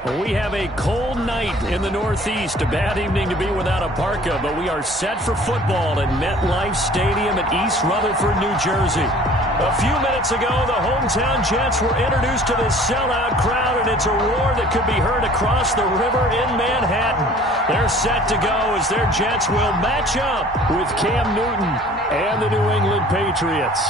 We have a cold night in the Northeast. A bad evening to be without a parka, but we are set for football at MetLife Stadium in East Rutherford, New Jersey. A few minutes ago, the hometown Jets were introduced to this sellout crowd, and it's a roar that could be heard across the river in Manhattan. They're set to go as their Jets will match up with Cam Newton and the New England Patriots.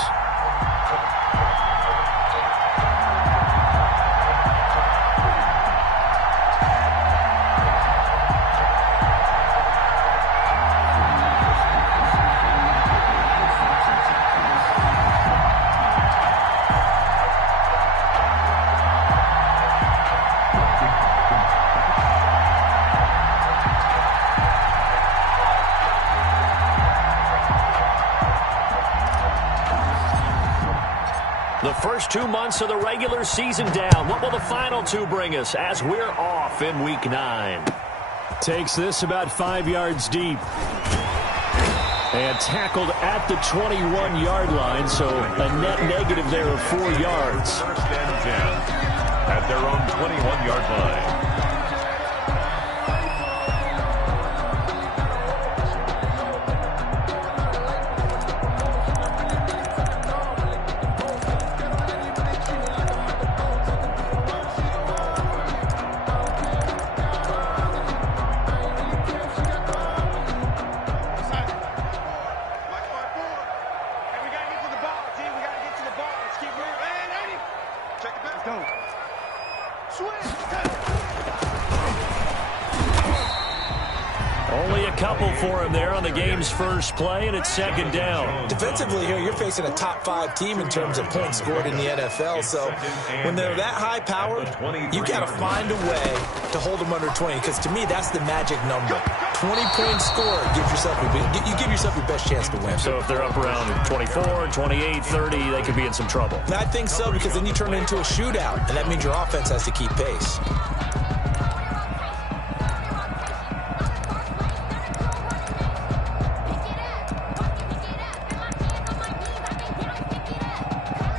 The first 2 months of the regular season down. What will the final two bring us as we're off in Week 9? Takes this about 5 yards deep. And tackled at the 21-yard line, so a net negative there of 4 yards. First and 10 at their own 21-yard line. Only a couple for him there on the game's first play, and it's second down. Defensively here, you're facing a top-5 team in terms of points scored in the NFL. So when they're that high-powered, you got to find a way to hold them under 20. Because to me, that's the magic number. 20-point score gives yourself you give yourself your best chance to win. So if they're up around 24, 28, 30, they could be in some trouble. And I think so, because then you turn it into a shootout, and that means your offense has to keep pace.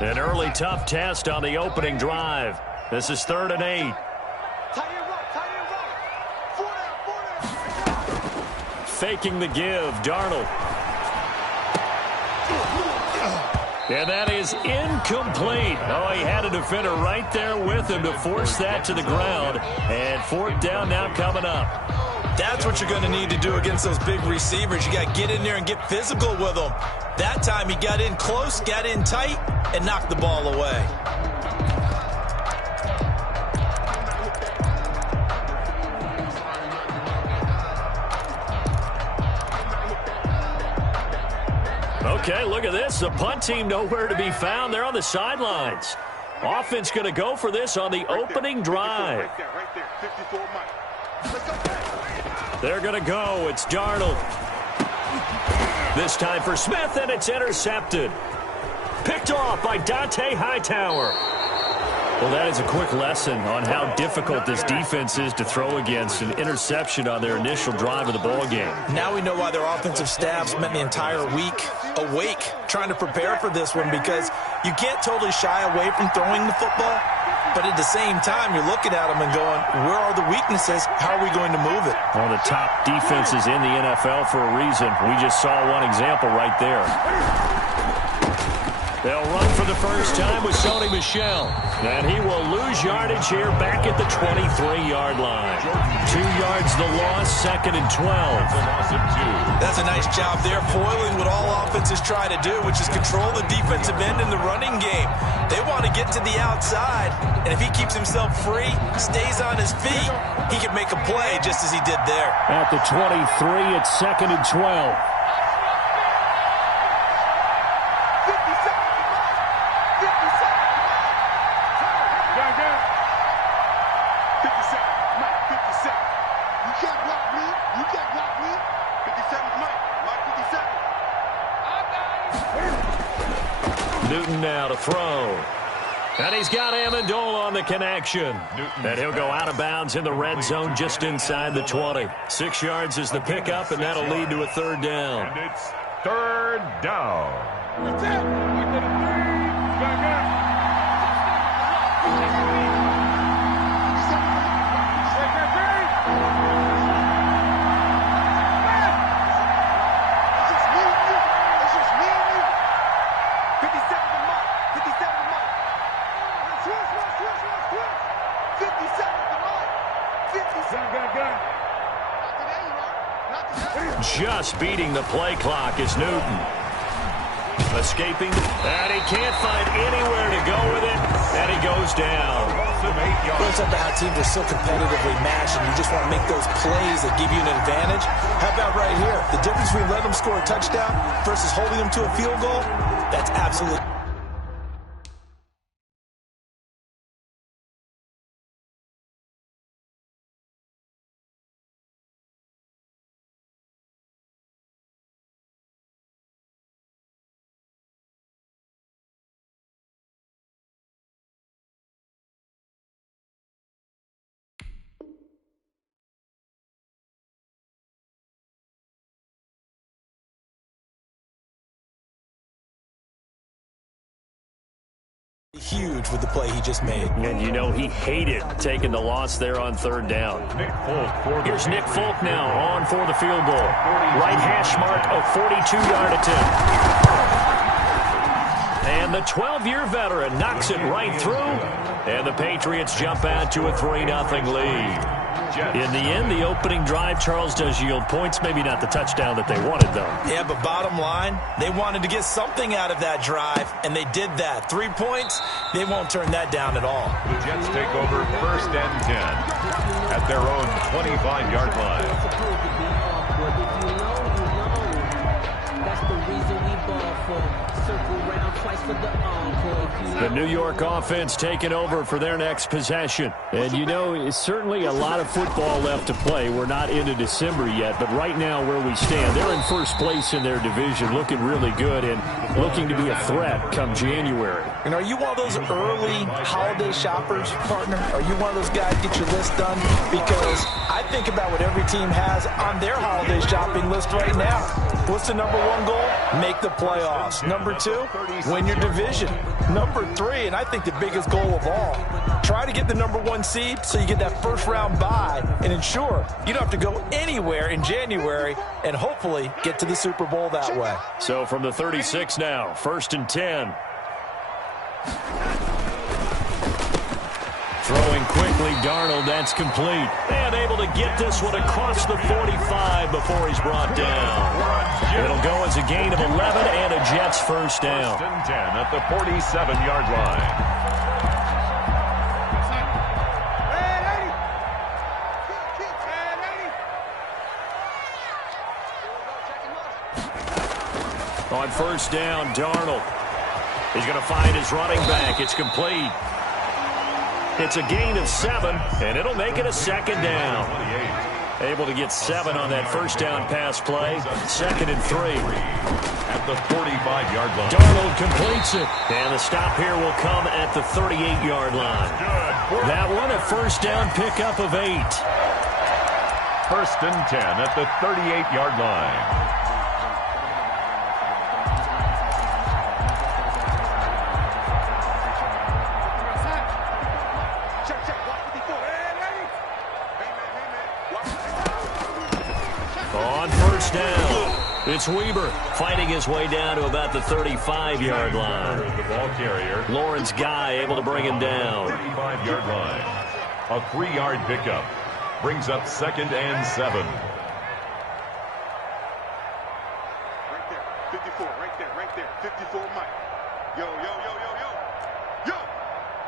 An early tough test on the opening drive. This is 3rd and 8. Faking the give, Darnold. And that is incomplete. Oh, he had a defender right there with him to force that to the ground. And 4th down now coming up. That's what you're going to need to do against those big receivers. You got to get in there and get physical with them. That time he got in close, got in tight, and knocked the ball away. Okay, look at this. The punt team nowhere to be found. They're on the sidelines. Offense going to go for this on the opening drive. They're going to go. It's Darnold. This time for Smith, and it's intercepted. Picked off by Dante Hightower. Well, that is a quick lesson on how difficult this defense is to throw against. An interception on their initial drive of the ball game. Now we know why their offensive staff spent the entire week awake trying to prepare for this one, because you can't totally shy away from throwing the football, but at the same time you're looking at them and going, where are the weaknesses? How are we going to move it? One of the top defenses in the NFL for a reason. We just saw one example right there. They'll run for the first time with Sony Michel. And he will lose yardage here back at the 23-yard line. 2 yards the loss, 2nd and 12. That's a nice job there, foiling what all offenses try to do, which is control the defensive end in the running game. They want to get to the outside, and if he keeps himself free, stays on his feet, he can make a play just as he did there. At the 23, it's 2nd and 12. Newton now to throw. And he's got Amendola on the connection. And he'll go out of bounds in the red zone just inside the 20. 6 yards is the pickup, and that'll lead to a 3rd down. And it's 3rd down. That's it. Back up. just beating the play clock is Newton. Escaping, and he can't find anywhere to go with it, and he goes down. It's up to how teams are so competitively matched, and you just want to make those plays that give you an advantage. How about right here? The difference between letting them score a touchdown versus holding them to a field goal, that's absolutely... huge with the play he just made. And you know he hated taking the loss there on third down. Here's Nick Folk now on for the field goal. Right hash mark, a 42-yard attempt. And the 12-year veteran knocks it right through. And the Patriots jump out to a 3-0 lead. In the end, the opening drive, Charles, does yield points. Maybe not the touchdown that they wanted, though. Yeah, but bottom line, they wanted to get something out of that drive, and they did that. 3 points, they won't turn that down at all. The Jets take over 1st and 10 at their own 25-yard line. That's the reason we ball for. Circle round twice for the encore. The New York offense taking over for their next possession. And, you know, it's certainly a lot of football left to play. We're not into December yet, but right now where we stand, they're in first place in their division, looking really good and looking to be a threat come January. And are you one of those early holiday shoppers, partner? Are you one of those guys get your list done? Because I think about what every team has on their holiday shopping list right now. What's the number 1 goal? Make the playoffs. Number 2, win your division. Number 3, and I think the biggest goal of all, try to get the number 1 seed so you get that first-round bye and ensure you don't have to go anywhere in January and hopefully get to the Super Bowl that way. So from the 36 now, 1st and 10. Throwing quickly, Darnold, that's complete. And able to get this one across the 45 before he's brought down. It'll go as a gain of 11 and a Jets first down. 1st and 10 at the 47-yard line. On 1st down, Darnold. He's going to find his running back. It's complete. It's a gain of 7, and it'll make it a 2nd down. Able to get 7 on that 1st down pass play. 2nd and 3. At the 45-yard line. Darnold completes it. And the stop here will come at the 38-yard line. That one a 1st down pickup of 8. 1st and 10 at the 38-yard line. On 1st down, it's Weber fighting his way down to about the 35-yard line. The ball carrier. Lawrence Guy able to bring him down. 35-yard line. A 3-yard pickup brings up 2nd and 7. Right there, 54, right there, 54, Mike. Yo.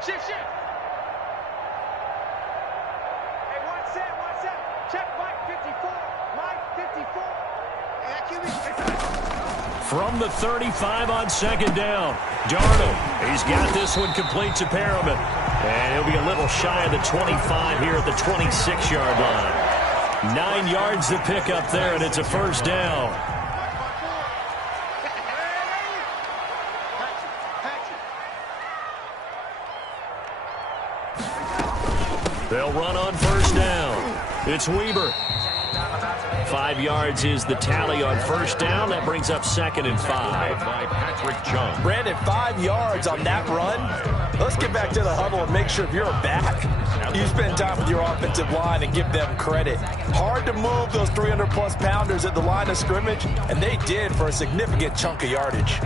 Shift. Hey, one set. Check Mike 54. From the 35 on 2nd down, Darnold, he's got this one complete to Perriman. And he'll be a little shy of the 25 here at the 26-yard line. 9 yards to pick up there, and it's a 1st down. They'll run on 1st down. It's Weber. 5 yards is the tally on 1st down. That brings up 2nd and 5. By Patrick Chung. Brandon, 5 yards on that run. Let's get back to the huddle and make sure if you're back, you spend time with your offensive line and give them credit. Hard to move those 300-plus pounders at the line of scrimmage, and they did for a significant chunk of yardage.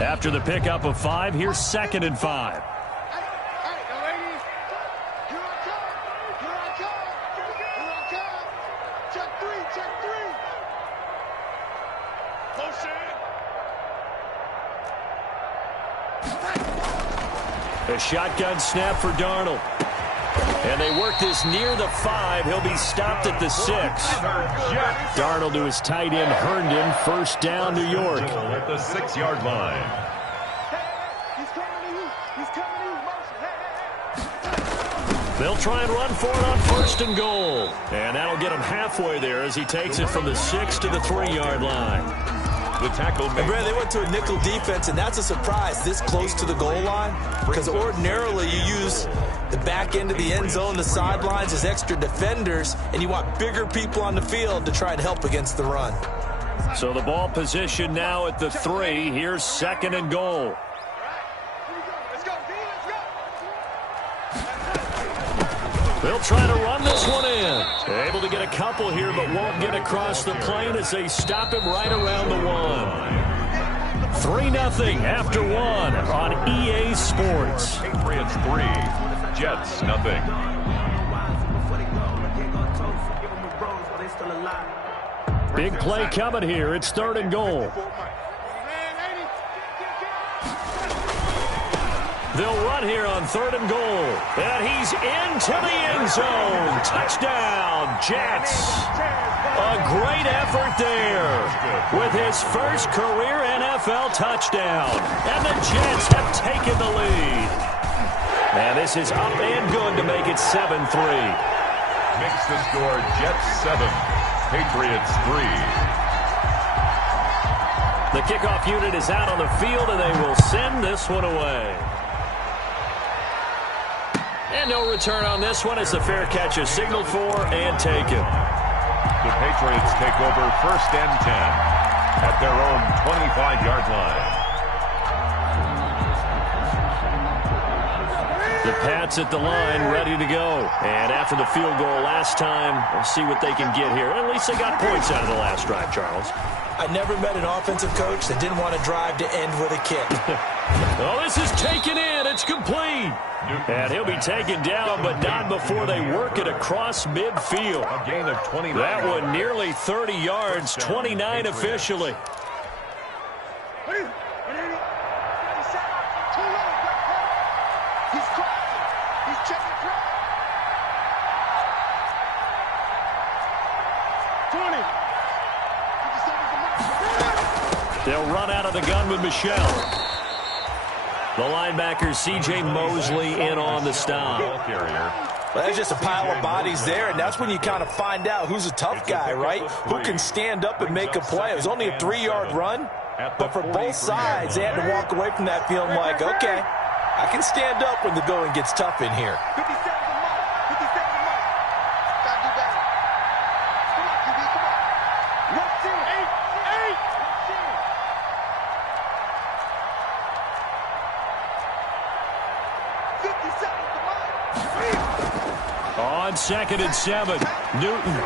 After the pickup of 5, here's 2nd and 5. A shotgun snap for Darnold. And they work this near the 5. He'll be stopped at the 6. Darnold to his tight end, Herndon. First down, New York. At the 6-yard line. They'll try and run for it on first and goal. And that'll get him halfway there as he takes it from the 6 to the 3-yard line. The tackle made. And Brad, they went to a nickel defense, and that's a surprise this close to the goal line, because ordinarily you use the back end of the end zone, the sidelines as extra defenders, and you want bigger people on the field to try and help against the run. So the ball position now at the 3. Here's second and goal. They'll try to run this one in. Able to get a couple here, but won't get across the plane as they stop him right around the 1. 3-0 after 1 on EA Sports. Patriots 3, Jets nothing. Big play coming here. It's third and goal. They'll run here on third and goal. And he's into the end zone. Touchdown, Jets. A great effort there with his first career NFL touchdown. And the Jets have taken the lead. And this is up and good to make it 7-3. Makes the score Jets 7, Patriots 3. The kickoff unit is out on the field, and they will send this one away. And no return on this one as the fair catch is signaled for and taken. The Patriots take over first and 10 at their own 25-yard line. The Pats at the line, ready to go. And after the field goal last time, we'll see what they can get here. At least they got points out of the last drive, Charles. I never met an offensive coach that didn't want to drive to end with a kick. Oh, this is taken in. It's complete. And he'll be taken down, but not before they work it across midfield. A gain of 29. That one nearly 30 yards, 29 officially. They'll run out of the gun with Michelle. The linebacker, C.J. Mosley, in on the stop. Well, there's just a pile of bodies there, and that's when you kind of find out who's a tough guy, right? Who can stand up and make a play. It was only a 3-yard run, but for both sides, they had to walk away from that feeling like, okay, I can stand up when the going gets tough in here. On second and 7, Newton.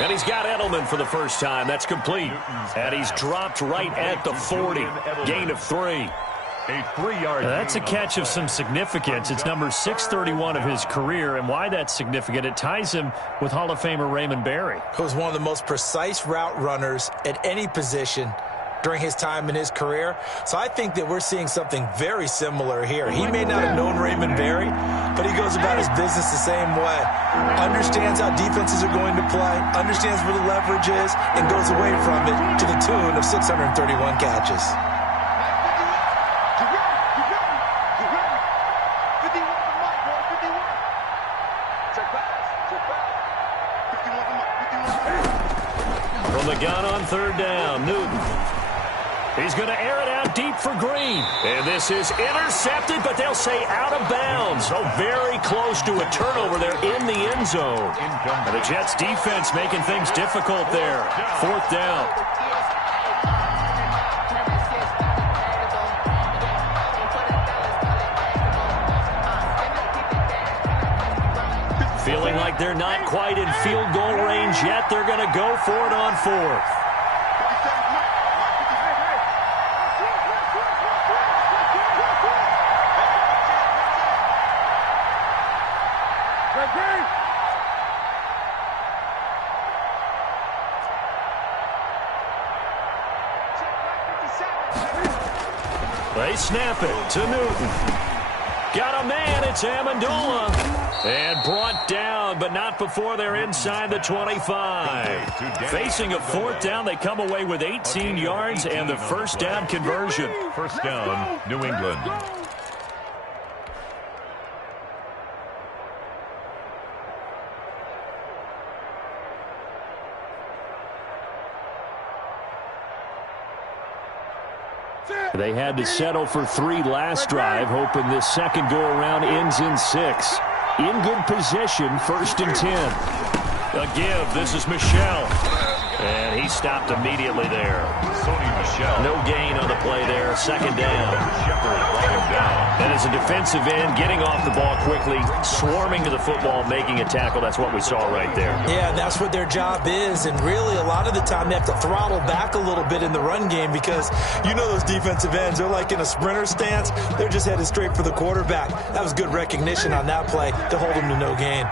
And he's got Edelman for the first time. That's complete. And he's dropped right at the 40. Gain of 3. A 3-yard. That's a catch of some significance. It's number 631 of his career. And why that's significant, it ties him with Hall of Famer Raymond Barry. Who was one of the most precise route runners at any position during his time in his career. So I think that we're seeing something very similar here. He may not have known Raymond Barry, but he goes about his business the same way. Understands how defenses are going to play, understands where the leverage is, and goes away from it to the tune of 631 catches. From the gun on third down, Newton. He's going to air it out deep for Green. And this is intercepted, but they'll say out of bounds. So very close to a turnover there in the end zone. And the Jets defense making things difficult there. Fourth down. Feeling like they're not quite in field goal range yet. They're going to go for it on fourth. They snap it to Newton. Got a man, it's Amendola. And brought down, but not before they're inside the 25. Facing a fourth down, they come away with 18 yards and the first down conversion. First down, New England. They had to settle for 3 last drive, hoping this second go-around ends in 6. In good position, 1st and 10. A give, this is Michel. And he stopped immediately there. Sony Michel. No gain on the play there, 2nd down. Shepard brought him down. And as a defensive end, getting off the ball quickly, swarming to the football, making a tackle, that's what we saw right there. Yeah, that's what their job is, and really a lot of the time they have to throttle back a little bit in the run game because you know those defensive ends, they're like in a sprinter stance. They're just headed straight for the quarterback. That was good recognition on that play to hold him to no gain.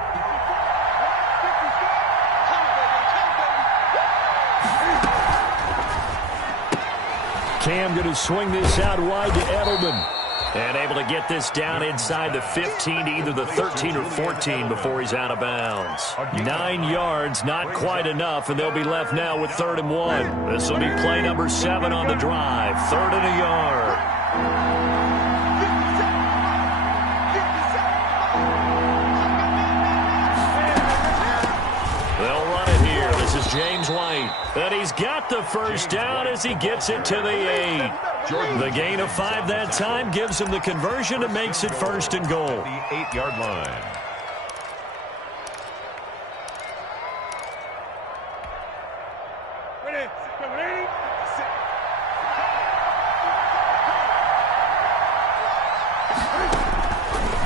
Cam going to swing this out wide to Edelman. And able to get this down inside the 15, either the 13 or 14 before he's out of bounds. 9 yards, not quite enough, and they'll be left now with 3rd and 1. This will be play number 7 on the drive. 3rd and a yard. James White, and he's got the first down as he gets it to the 8. The gain of 5 that time gives him the conversion and makes it 1st and goal. The 8-yard line.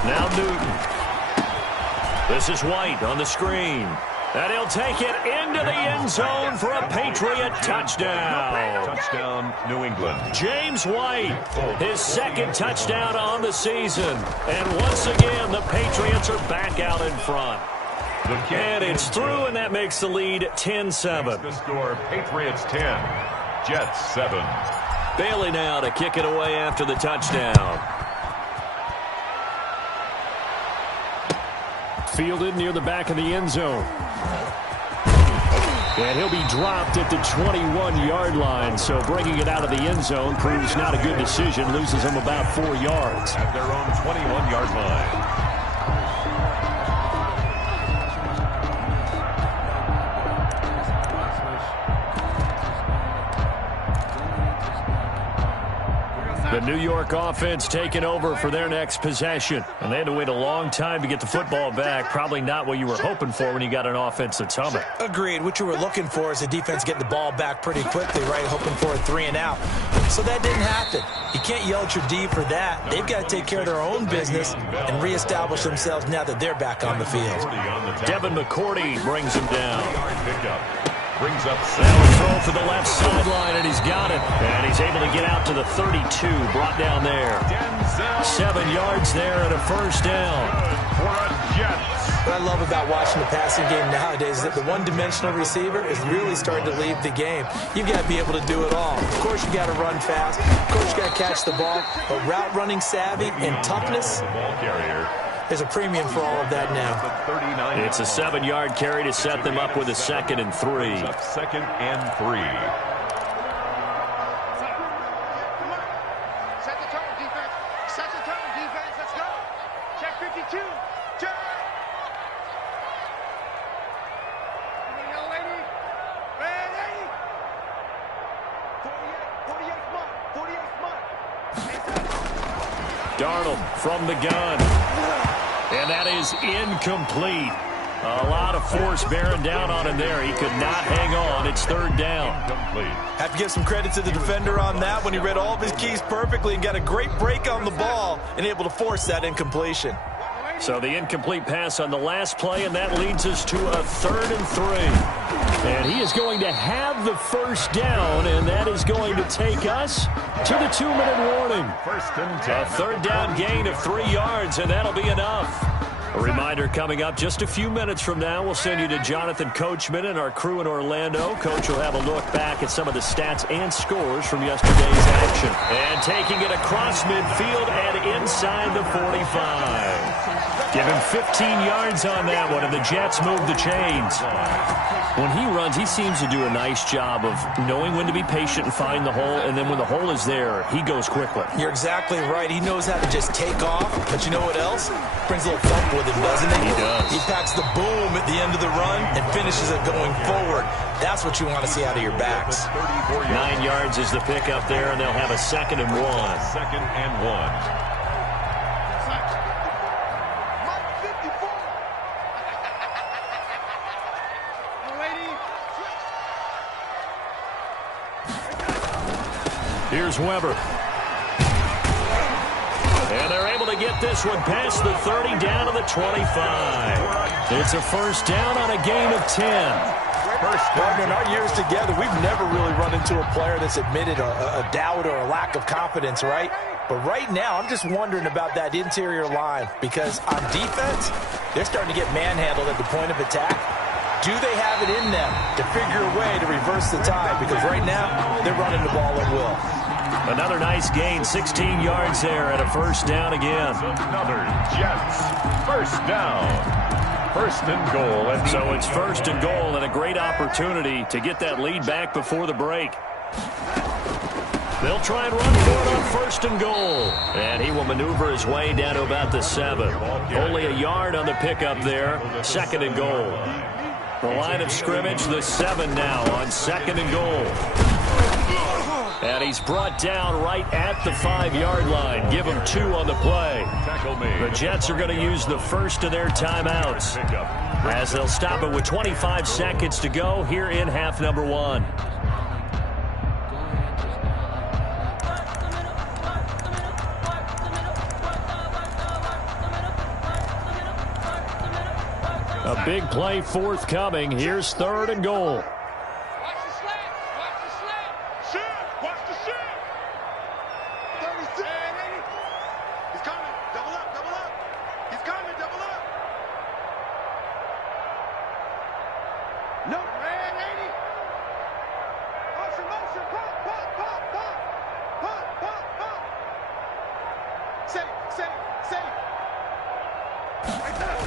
Now Newton. This is White on the screen. And he'll take it into the end zone for a Patriot touchdown. Touchdown, New England. James White, his 2nd touchdown on the season. And once again, the Patriots are back out in front. And it's through, and that makes the lead 10-7. The score, Patriots 10, Jets 7. Bailey now to kick it away after the touchdown. Fielded near the back of the end zone. And he'll be dropped at the 21-yard line, so bringing it out of the end zone proves not a good decision, loses him about 4 yards. At their own 21-yard line. The New York offense taking over for their next possession. And they had to wait a long time to get the football back. Probably not what you were hoping for when you got an offense that's humming. Agreed. What you were looking for is the defense getting the ball back pretty quickly, right? Hoping for a 3 and out. So that didn't happen. You can't yell at your D for that. They've got to take care of their own business and reestablish themselves now that they're back on the field. Devin McCourty brings him down. Brings up throw for the left sideline, and he's got it. And he's able to get out to the 32, brought down there. 7 yards there and a first down. What I love about watching the passing game nowadays is that the one-dimensional receiver is really starting to leave the game. You've got to be able to do it all. Of course, you got to run fast. Of course, you got to catch the ball. But route running savvy and toughness, there's a premium for all of that now. It's a 7-yard carry to set them up with a 2nd and 3. 2nd and 3. Set the tone, defense. Set the tone, defense. Let's go. Check 52. Check. Young lady. Ready. 48 Darnold from the gun. And that is incomplete. A lot of force bearing down on him there. He could not hang on. It's 3rd down. Incomplete. Have to give some credit to the defender on that when he read all of his keys perfectly and got a great break on the ball and able to force that incompletion. So the incomplete pass on the last play, and that leads us to a 3rd and 3. And he is going to have the first down, and that is going to take us to the 2-minute warning. 1st and 10. A 3rd down gain of 3 yards, and that'll be enough. A reminder coming up just a few minutes from now, we'll send you to Jonathan Coachman and our crew in Orlando. Coach will have a look back at some of the stats and scores from yesterday's action. And taking it across midfield and inside the 45. Give him 15 yards on that one, and the Jets move the chains. When he runs, he seems to do a nice job of knowing when to be patient and find the hole, and then when the hole is there, he goes quickly. You're exactly right. He knows how to just take off, but you know what else? Brings a little thump with him, doesn't he? He does. He packs the boom at the end of the run and finishes it going forward. That's what you want to see out of your backs. 9 yards is the pickup there, and they'll have a 2nd and 1. 2nd and 1. Here's Weber. And they're able to get this one past the 30 down to the 25. It's a first down on a gain of 10. Partner, in our years together, we've never really run into a player that's admitted a doubt or a lack of confidence, right? But right now, I'm just wondering about that interior line because on defense, they're starting to get manhandled at the point of attack. Do they have it in them to figure a way to reverse the tide? Because right now, they're running the ball at will. Another nice gain, 16 yards there and a first down again. Another Jets first down. 1st and goal. And so it's 1st and goal and a great opportunity to get that lead back before the break. They'll try and run for it on 1st and goal. And he will maneuver his way down to about the 7. Only a yard on the pickup there. 2nd and goal. The line of scrimmage, the 7 now on 2nd and goal. And he's brought down right at the 5-yard line. Give him 2 on the play. The Jets are going to use the first of their timeouts as they'll stop it with 25 seconds to go here in half number 1. A big play forthcoming. Here's 3rd and goal. Watch the slant. Watch the slant. Shoot. Watch the shoot. 36. He's coming. Double up. Double up. He's coming. Double up. No. Man, 80. Motion, motion. Pop, pop, pop, pop. Pop, pop, pop. Safe, safe, safe. Right there.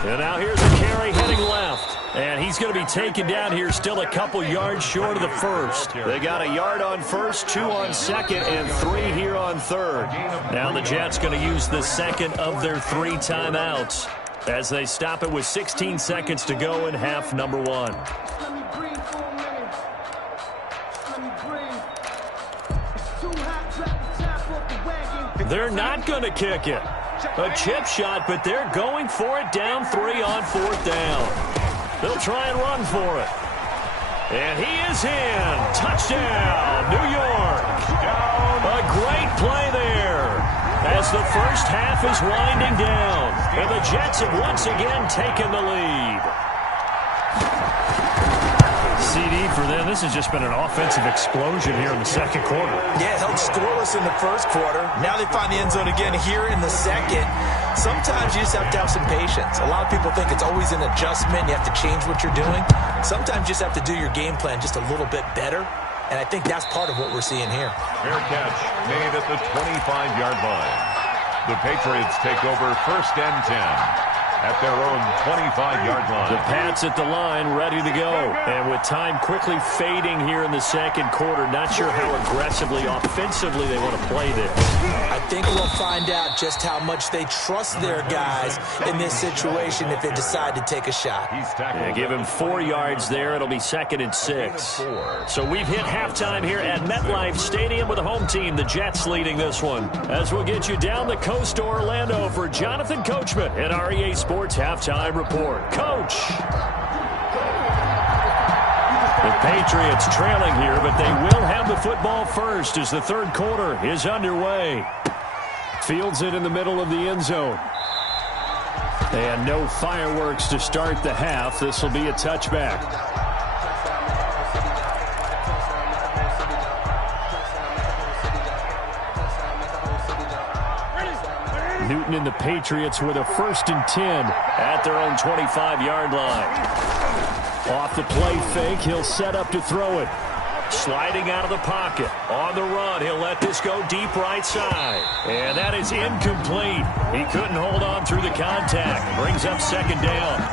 And now here's a carry heading left. And he's going to be taken down here still a couple yards short of the first. They got a yard on first, 2 on second, and 3 here on third. Now the Jets going to use the second of their 3 timeouts as they stop it with 16 seconds to go in half number 1. Let me breathe for a minute. Let me breathe. It's too hot, drop the top off the wagon. They're not going to kick it. A chip shot, but they're going for it down 3 on 4th down. They'll try and run for it. And he is in. Touchdown, New York. A great play there as the first half is winding down. And the Jets have once again taken the lead. CD for them. This has just been an offensive explosion here in the 2nd quarter. Yeah, held scoreless in the 1st quarter. Now they find the end zone again here in the 2nd. Sometimes you just have to have some patience. A lot of people think it's always an adjustment. You have to change what you're doing. Sometimes you just have to do your game plan just a little bit better. And I think that's part of what we're seeing here. Fair catch made at the 25-yard line. The Patriots take over 1st and 10. At their own 25-yard line. The Pats at the line, ready to go. And with time quickly fading here in the 2nd quarter, not sure how aggressively, offensively they want to play this. I think we'll find out just how much they trust their guys in this situation if they decide to take a shot. Yeah, give him 4 yards there. It'll be 2nd and 6. So we've hit halftime here at MetLife Stadium with the home team, the Jets, leading this one. As we'll get you down the coast to Orlando for Jonathan Coachman at our EA Sports Halftime Report. Coach! The Patriots trailing here, but they will have the football first as the 3rd quarter is underway. Fields it in the middle of the end zone. And no fireworks to start the half. This will be a touchback. Newton and the Patriots with a 1st and 10 at their own 25-yard line. Off the play fake, he'll set up to throw it. Sliding out of the pocket. On the run, he'll let this go deep right side. And that is incomplete. He couldn't hold on through the contact. Brings up 2nd down.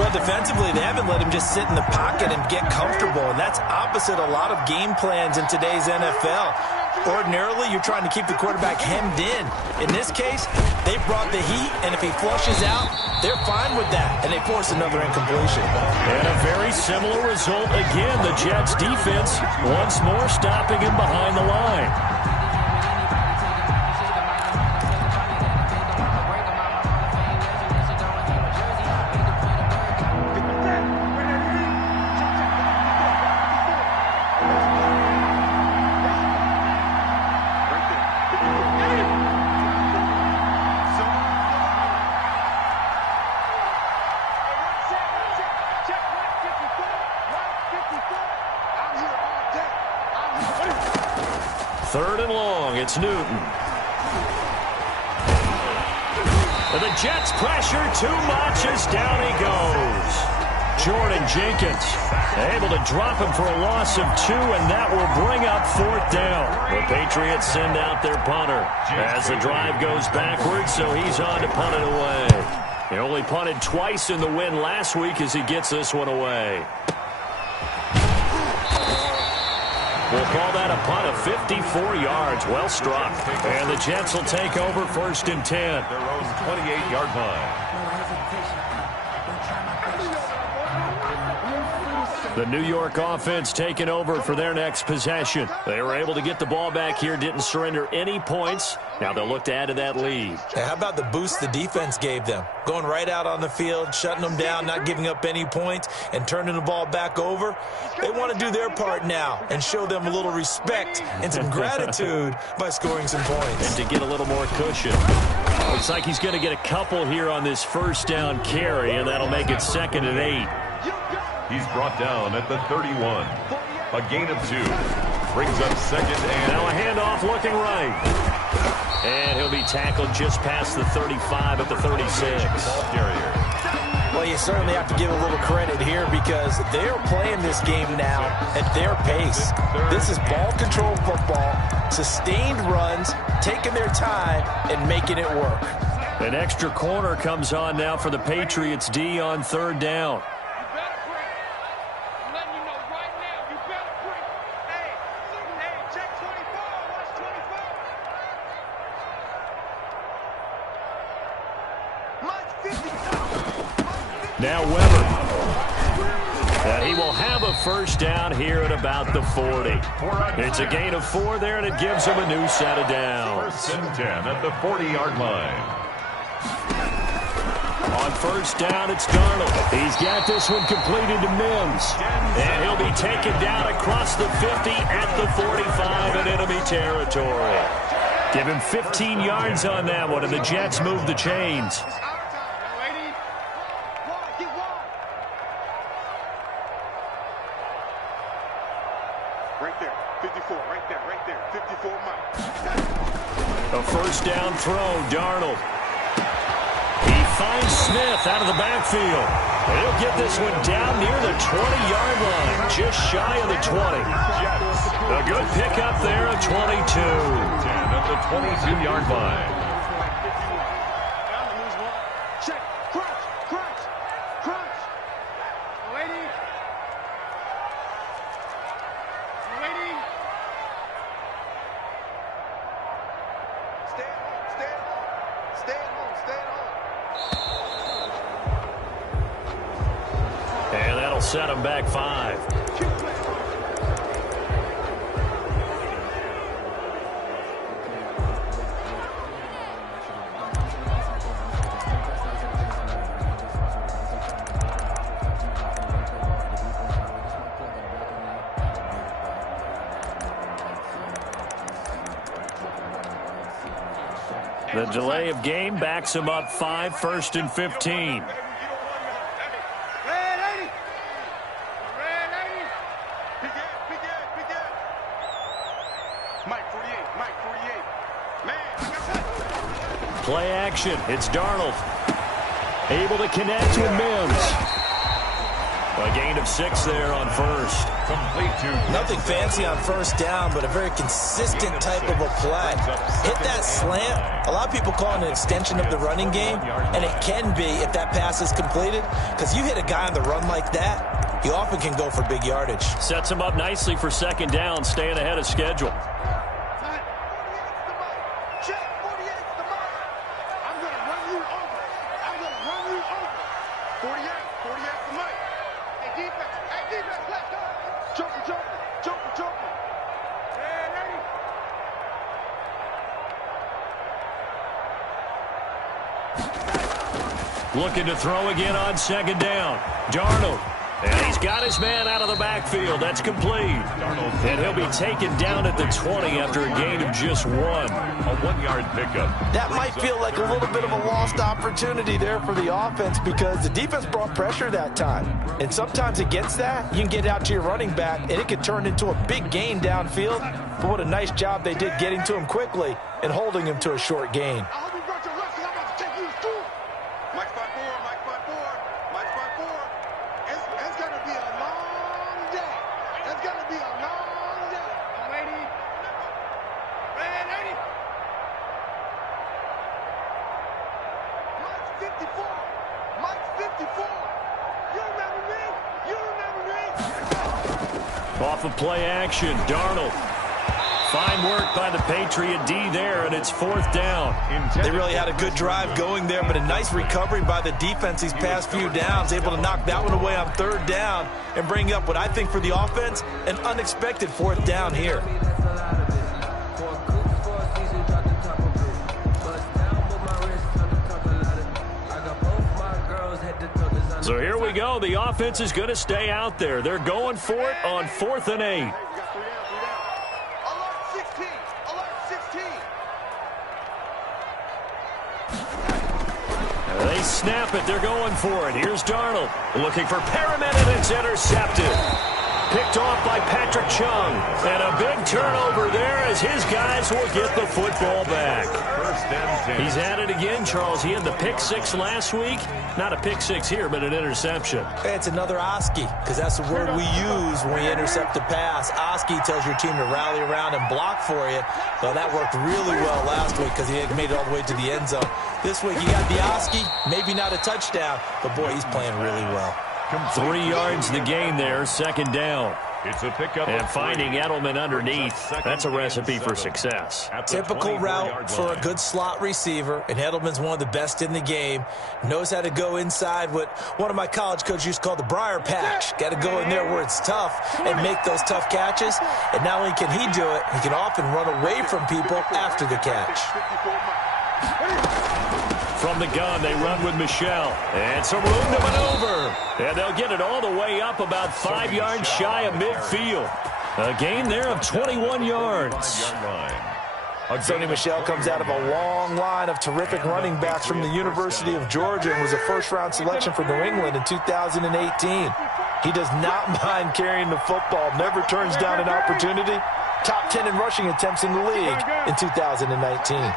Well, defensively, they haven't let him just sit in the pocket and get comfortable, and that's opposite a lot of game plans in today's NFL. Ordinarily, you're trying to keep the quarterback hemmed in. In this case, they brought the heat, and if he flushes out, they're fine with that, and they force another incompletion. And a very similar result again. The Jets' defense once more stopping him behind the line. Third and long, it's Newton. And the Jets pressure too much as down he goes. Jordan Jenkins able to drop him for a loss of 2, and that will bring up 4th down. The Patriots send out their punter as the drive goes backwards, so he's on to punt it away. He only punted twice in the win last week as he gets this one away. We'll call that a punt of 54 yards. Well struck. And the Jets will take over 1st and 10. Their own 28-yard line. The New York offense taking over for their next possession. They were able to get the ball back here, didn't surrender any points. Now they'll look to add to that lead. Hey, how about the boost the defense gave them? Going right out on the field, shutting them down, not giving up any points, and turning the ball back over. They want to do their part now and show them a little respect and some gratitude by scoring some points. And to get a little more cushion. Looks like he's going to get a couple here on this 1st down carry, and that'll make it 2nd and 8. He's brought down at the 31. A gain of 2. Brings up 2nd and... Now a handoff looking right. And he'll be tackled just past the 35 at the 36. Ball carrier. Well, you certainly have to give a little credit here because they're playing this game now at their pace. This is ball control football, sustained runs, taking their time, and making it work. An extra corner comes on now for the Patriots D on 3rd down. Now Weber. And he will have a 1st down here at about the 40. It's a gain of 4 there, and it gives him a new set of downs. 1st and 10 at the 40-yard line. On 1st down, it's Darnold. He's got this one completed to Mims. And he'll be taken down across the 50 at the 45 in enemy territory. Give him 15 yards on that one, and the Jets move the chains. Right there, 54, right there, 54 miles. A 1st down throw, Darnold. He finds Smith out of the backfield. And he'll get this one down near the 20-yard line, just shy of the 20. A good pickup there at 22. 10 at the 22-yard line. Check, crunch, crunch, crunch. Lady. Lady. Stay at home, stay at home. Stay at home, stay at home. And that'll set him back 5. The delay of game backs him up 5, 1st and 15. Mike 48, Mike 48. Play action. It's Darnold. Able to connect with Mims. A gain of 6 there on first. Complete to nothing fancy on first down, but a very consistent type of a play. Hit that slant. A lot of people call it an extension of the running game, and it can be if that pass is completed, because you hit a guy on the run like that, he often can go for big yardage. Sets him up nicely for second down, staying ahead of schedule. Looking to throw again on second down. Darnold. And he's got his man out of the backfield. That's complete. And he'll be taken down at the 20 after a gain of just 1. A 1-yard pickup. That might feel like a little bit of a lost opportunity there for the offense because the defense brought pressure that time. And sometimes against that, you can get out to your running back, and it could turn into a big gain downfield. But what a nice job they did getting to him quickly and holding him to a short gain. Off of play action, Darnold. Fine work by the Patriot D there, and it's fourth down. They really had a good drive going there, but a nice recovery by the defense these past few downs, able to knock that one away on third down and bring up what I think for the offense, an unexpected fourth down here. So here we go. The offense is going to stay out there. They're going for it on 4th and 8. Alert 16. Alert 16. They snap it. They're going for it. Here's Darnold looking for Perriman, and it's intercepted. Picked off by Patrick Chung. And a big turnover there as his guys will get the football back. He's at it again, Charles. He had the pick 6 last week. Not a pick 6 here, but an interception. It's another Oski, because that's the word we use when we intercept a pass. Oski tells your team to rally around and block for you. Well, that worked really well last week because he had made it all the way to the end zone. This week, you got the Oski, maybe not a touchdown, but boy, he's playing really well. 3 yards the gain there, second down. It's a pickup. And finding Edelman underneath, that's a recipe for success. Typical route for a good slot receiver, and Edelman's one of the best in the game. Knows how to go inside what one of my college coaches used to call the briar patch. Got to go in there where it's tough and make those tough catches. And not only can he do it, he can often run away from people after the catch. From the gun, they run with Michelle. And some room to maneuver. And they'll get it all the way up about 5 yards shy of midfield. A gain there of 21 yards. Sony Michel comes out of a long line of terrific running backs from the University of Georgia and was a first-round selection for New England in 2018. He does not mind carrying the football, never turns down an opportunity. Top 10 in rushing attempts in the league in 2019.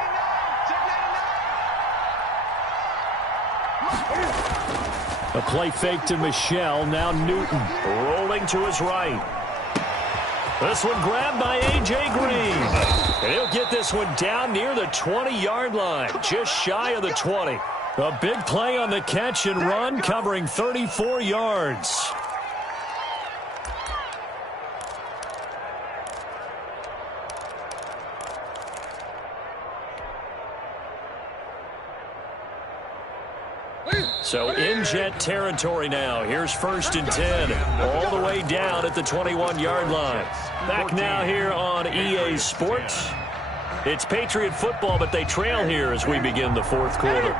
A play fake to Michelle. Now Newton rolling to his right. This one grabbed by A.J. Green. And he'll get this one down near the 20-yard line, just shy of the 20. A big play on the catch and run, covering 34 yards. So in Jet territory now. Here's 1st and 10. All the way down at the 21-yard line. Back now here on EA Sports. It's Patriot football, but they trail here as we begin the 4th quarter.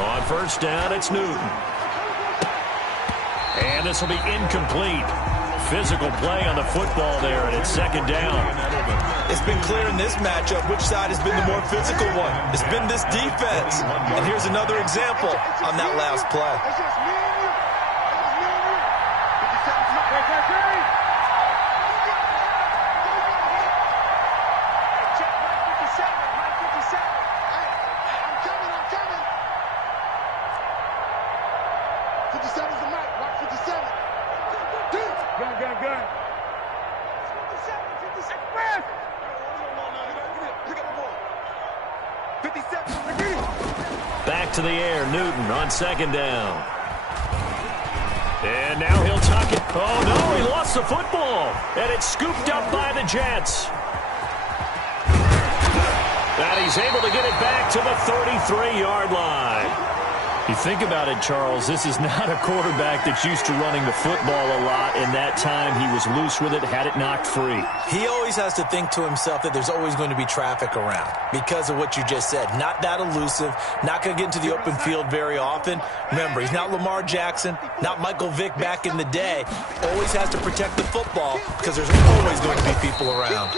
On 1st down, it's Newton. And this will be incomplete. Physical play on the football there, and it's 2nd down. It's been clear in this matchup which side has been the more physical one. It's been this defense. And here's another example on that last play. Good. 57, 57. Pick up the ball. 57. Back to the air, Newton on second down. And now he'll tuck it. Oh, no, he lost the football. And it's scooped up by the Jets. And he's able to get it back to the 33-yard line. You think about it, Charles, this is not a quarterback that's used to running the football a lot. In that time, he was loose with it, had it knocked free. He always has to think to himself that there's always going to be traffic around because of what you just said. Not that elusive, not going to get into the open field very often. Remember, he's not Lamar Jackson, not Michael Vick back in the day. Always has to protect the football because there's always going to be people around.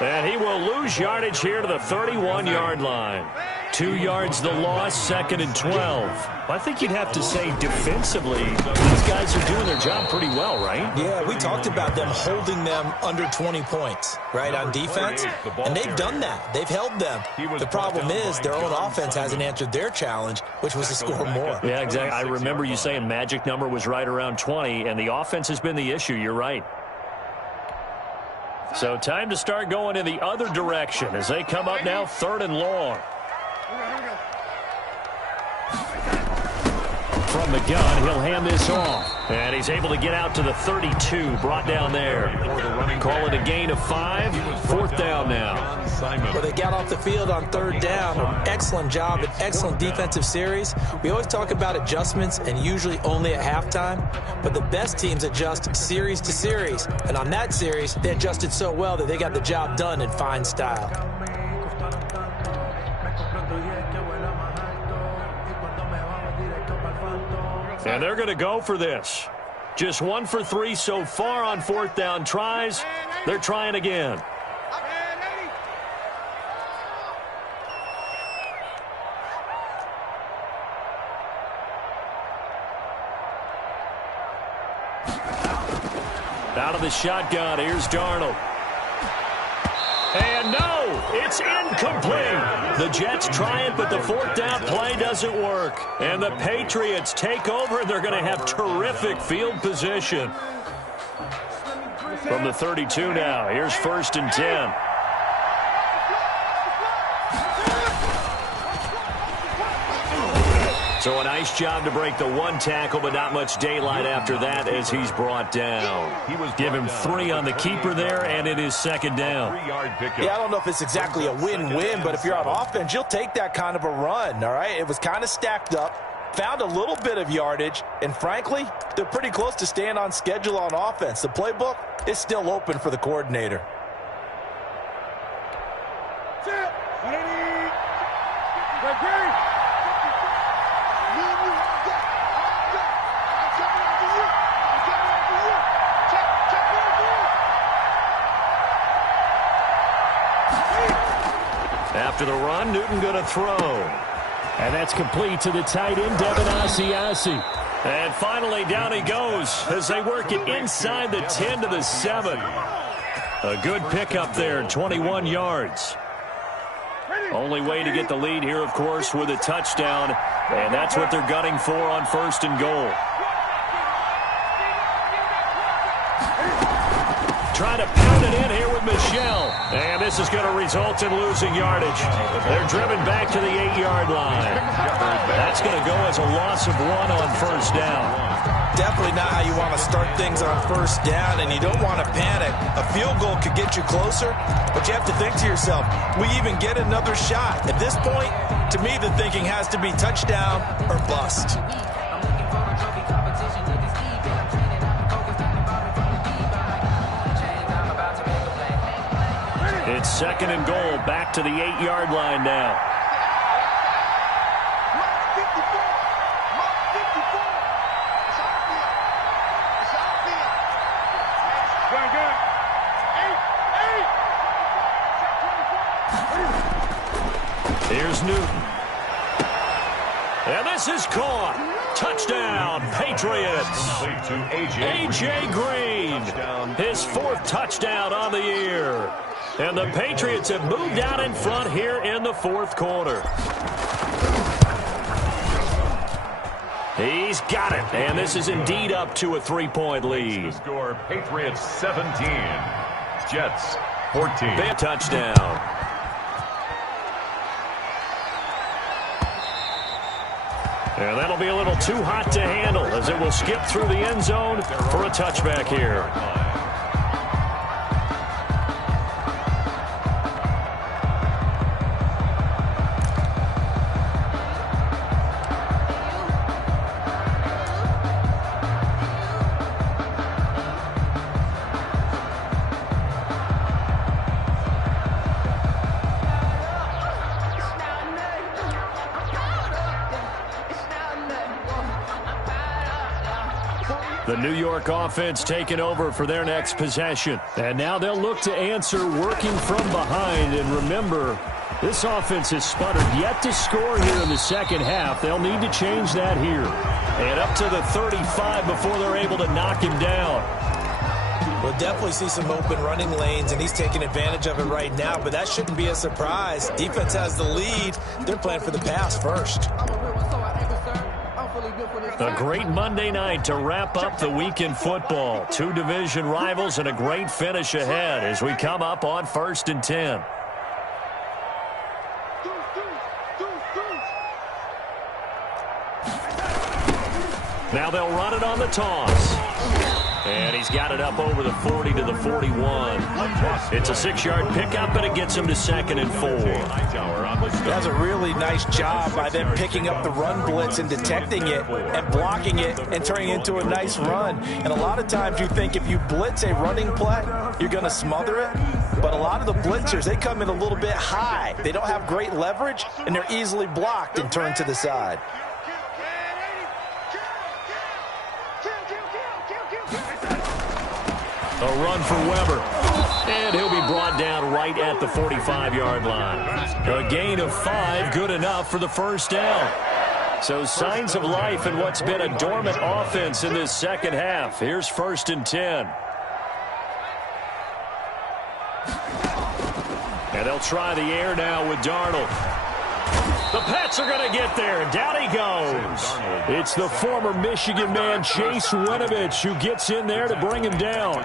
And he will lose yardage here to the 31-yard line. 2 yards the loss, 2nd and 12. I think you'd have to say defensively, these guys are doing their job pretty well, right? Yeah, we talked about them holding them under 20 points, right, on defense. And they've done that. They've held them. The problem is their own offense hasn't answered their challenge, which was to score more. Yeah, exactly. I remember you saying magic number was right around 20, and the offense has been the issue. You're right. So time to start going in the other direction as they come up now 3rd and long. From the gun, he'll hand this off. And he's able to get out to the 32, brought down there. Call it a gain of 5, 4th down now. Well, they got off the field on 3rd down. An excellent job, an excellent defensive series. We always talk about adjustments and usually only at halftime. But the best teams adjust series to series. And on that series, they adjusted so well that they got the job done in fine style. And they're going to go for this. Just 1 for 3 so far on 4th down tries. They're trying again. Out of the shotgun, here's Darnold. And no, it's incomplete. The Jets try it, but the 4th down play doesn't work. And the Patriots take over, and they're going to have terrific field position. From the 32 now, here's 1st and 10. So a nice job to break the 1 tackle, but not much daylight after that as he's brought down. Give him 3 on the keeper there, and it is 2nd down. Yeah, I don't know if it's exactly a win-win, but if you're on offense, you'll take that kind of a run, all right? It was kind of stacked up, found a little bit of yardage, and frankly, they're pretty close to staying on schedule on offense. The playbook is still open for the coordinator. After the run, Newton going to throw. And that's complete to the tight end, Devin Asiasi. And finally, down he goes as they work it inside the 10 to the 7. A good pickup there, 21 yards. Only way to get the lead here, of course, with a touchdown. And that's what they're gunning for on 1st and goal. Trying to pound it in here with Michel. And this is going to result in losing yardage. They're driven back to the 8-yard line. That's going to go as a loss of 1 on 1st down. Definitely not how you want to start things on 1st down, and you don't want to panic. A field goal could get you closer, but you have to think to yourself, we even get another shot. At this point, to me, the thinking has to be touchdown or bust. It's 2nd and goal, back to the 8-yard line now. Here's Newton. And this is caught. Touchdown, Patriots. A.J. Green, his 4th touchdown on the year. And the Patriots have moved out in front here in the 4th quarter. He's got it, and this is indeed up to a 3-point lead. The score, Patriots 17, Jets 14. Big touchdown. And that'll be a little too hot to handle as it will skip through the end zone for a touchback here. The New York offense taking over for their next possession. And now they'll look to answer working from behind. And remember, this offense has sputtered yet to score here in the second half. They'll need to change that here. And up to the 35 before they're able to knock him down. We'll definitely see some open running lanes, and he's taking advantage of it right now, but that shouldn't be a surprise. Defense has the lead. They're playing for the pass first. A great Monday night to wrap up the week in football. Two division rivals and a great finish ahead as we come up on 1st and 10. Now they'll run it on the toss. And he's got it up over the 40 to the 41. It's a 6-yard pickup, and it gets him to 2nd and 4. That's a really nice job by them picking up the run blitz and detecting it and blocking it and turning it into a nice run. And a lot of times you think if you blitz a running play, you're going to smother it. But a lot of the blitzers, they come in a little bit high. They don't have great leverage, and they're easily blocked and turned to the side. A run for Weber. And he'll be brought down right at the 45-yard line. A gain of 5, good enough for the first down. So signs of life in what's been a dormant offense in this second half. Here's 1st and 10. And they'll try the air now with Darnold. The Pats are going to get there, and down he goes. It's the former Michigan man, Chase Winovich, who gets in there to bring him down.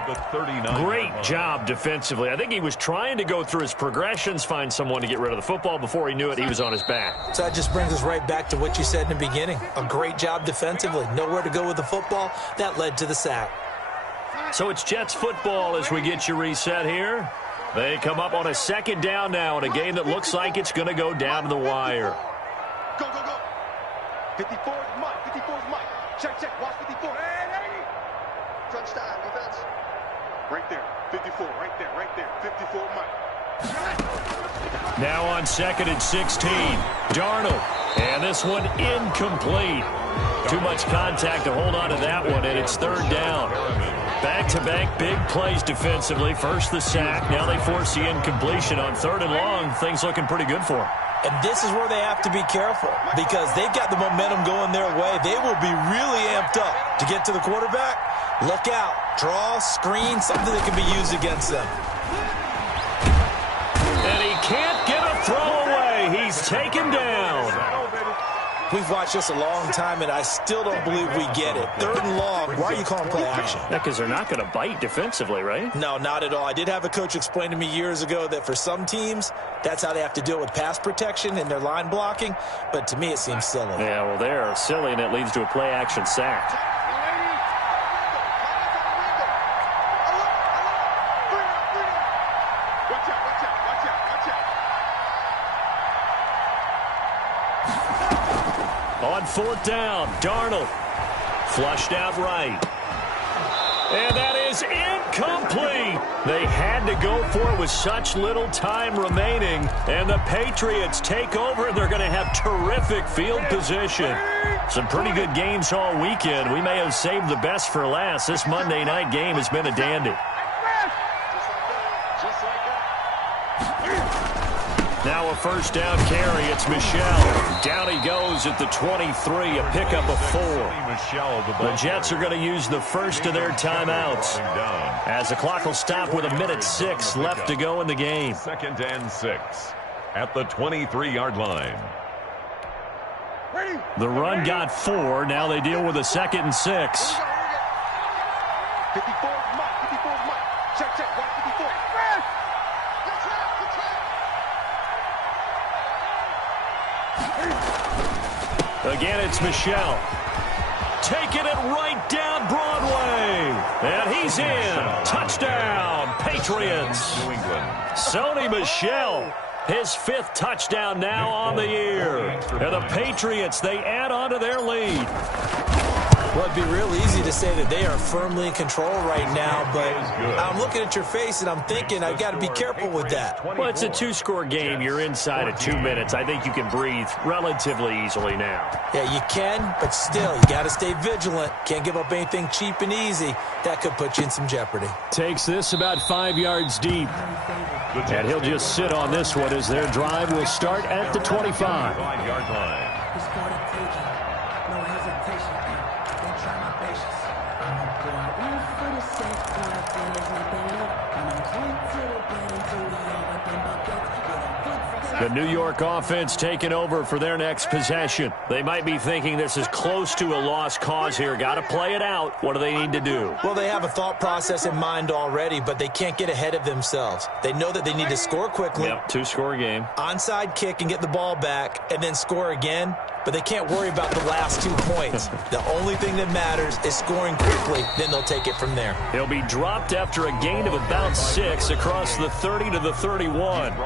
Great job defensively. I think he was trying to go through his progressions, find someone to get rid of the football. Before he knew it, he was on his back. So that just brings us right back to what you said in the beginning. A great job defensively. Nowhere to go with the football. That led to the sack. So it's Jets football as we get you reset here. They come up on a 2nd down now in a game that looks like it's going to go down to the wire. Go, go, go. 54 is Mike. 54 is Mike. Check, check. Watch 54. Crunch time, defense. Right there. 54. Right there. Right there. 54 Mike. Now on 2nd and 16. Darnold. And this one incomplete. Too much contact to hold on to that one, and it's 3rd down. Back-to-back big plays defensively. First the sack. Now they force the incompletion on 3rd and long. Things looking pretty good for them. And this is where they have to be careful because they've got the momentum going their way. They will be really amped up to get to the quarterback. Look out. Draw, screen, something that can be used against them. And he can't get a throw away. He's taken down. We've watched this a long time, and I still don't believe we get it. 3rd and long, why are you calling play action? Yeah, because they're not going to bite defensively, right? No, not at all. I did have a coach explain to me years ago that for some teams, that's how they have to deal with pass protection and their line blocking. But to me, it seems silly. Yeah, well, they're silly, and it leads to a play-action sack. On 4th down, Darnold flushed out right. And that is incomplete. They had to go for it with such little time remaining. And the Patriots take over, and they're going to have terrific field position. Some pretty good games all weekend. We may have saved the best for last. This Monday night game has been a dandy. Now a 1st down carry. It's Michel. Down he goes at the 23, a pickup of 4. The Jets are going to use the first of their timeouts as the clock will stop with 1:06 left to go in the game. 2nd and 6 at the 23-yard line. The run got 4. Now they deal with a 2nd and 6. 54 Mike. 54 Mike. Check, check. Watch 54. Again, it's Michelle. Taking it right down Broadway. And he's in. Touchdown, Patriots. New England. Sony Michel, his 5th touchdown now on the year. And the Patriots, they add on to their lead. Well, it'd be real easy to say that they are firmly in control right now, but I'm looking at your face and I'm thinking I've got to be careful with that. Well, it's a 2-score game. You're inside of 2 minutes. I think you can breathe relatively easily now. Yeah, you can, but still, you got to stay vigilant. Can't give up anything cheap and easy. That could put you in some jeopardy. Takes this about 5 yards deep. And he'll just sit on this one as their drive will start at the 25. 5-yard line. It's for the taking. No hesitation. Don't try my patience. I'm a boy. One for the sake. All I feel is nothing left. I'm on point to the bed until we all up in buckets. The New York offense taking over for their next possession. They might be thinking this is close to a lost cause here. Got to play it out. What do they need to do? Well, they have a thought process in mind already, but they can't get ahead of themselves. They know that they need to score quickly. Yep, 2-score game. Onside kick and get the ball back and then score again, but they can't worry about the last 2 points. The only thing that matters is scoring quickly, then they'll take it from there. He'll be dropped after a gain of about 6 across the 30 to the 31.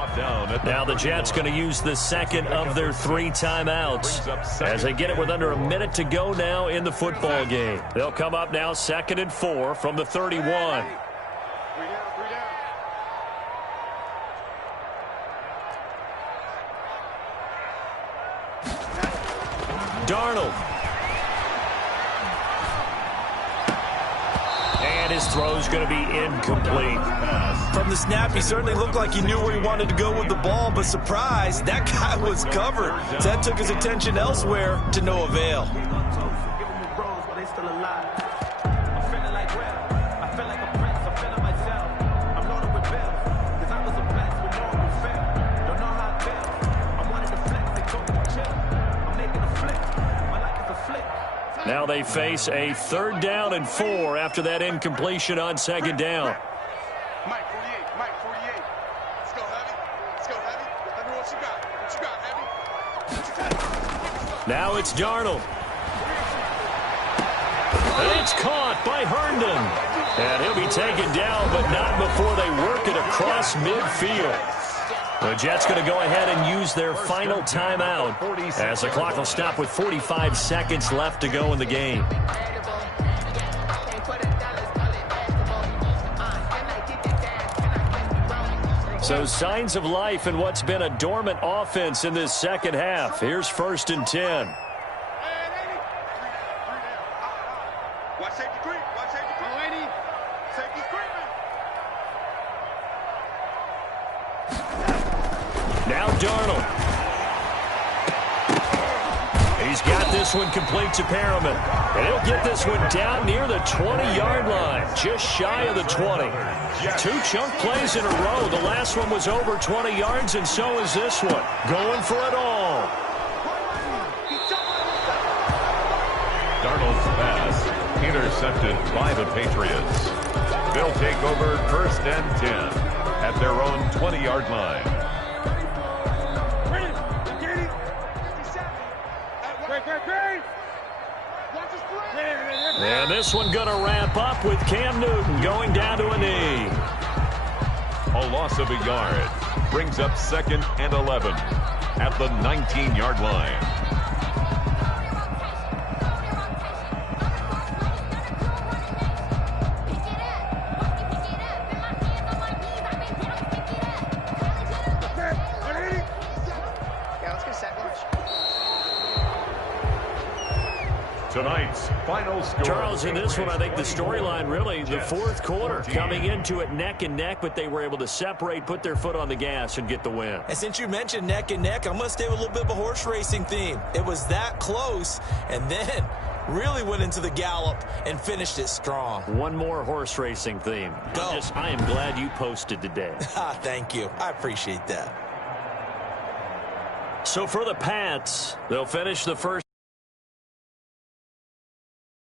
Now the Jets going to use the 2nd of their 3 timeouts as they get it with under a minute to go now in the football game. They'll come up now 2nd and 4 from the 31. 3 down, 3 down. Darnold. And his throw's going to be incomplete. From the snap, he certainly looked like he knew where he wanted to go with the ball, but surprise, that guy was covered. So that took his attention elsewhere to no avail. Give them a rose, but they still alive. I'm feeling like real. I feel like a prince. I'm feeling myself. I'm loaded with bills. Cause I was a blessed with no one would fail. Don't know how it feels. I'm wanting to flex. They told me to chill. I'm making a flip. My life is a flip. Now they face a 3rd down and 4 after that incompletion on 2nd down. Mike 48, Mike 48. Let's go, Heavy. Let's go, Heavy. Let me know what you got. What you got, Heavy? What you got? Now it's Darnold. And it's caught by Herndon. And he'll be taken down, but not before they work it across midfield. The Jets going to go ahead and use their final timeout as the clock will stop with 45 seconds left to go in the game. So signs of life in what's been a dormant offense in this 2nd half. Here's 1st and 10. Watch safety creep. Watch safety creep. Lady. Safety's creeping. Now Darnold. He's got this one complete to Perriman. And he'll get this one down near the 20-yard line, just shy of the 20. 2 chunk plays in a row. The last one was over 20 yards, and so is this one. Going for it all. Darnold's pass intercepted by the Patriots. They'll take over 1st and 10 at their own 20-yard line. And this one going to wrap up with Cam Newton going down to a knee. A loss of a yard brings up 2nd and 11 at the 19-yard line. Tonight's final score. Charles, in this one, I think the storyline really, the 4th quarter, coming into it neck and neck, but they were able to separate, put their foot on the gas, and get the win. And since you mentioned neck and neck, I'm going to stay with a little bit of a horse racing theme. It was that close, and then really went into the gallop and finished it strong. One more horse racing theme. Go. I am glad. glad you posted today. Thank you. I appreciate that. So for the Pats, they'll finish the first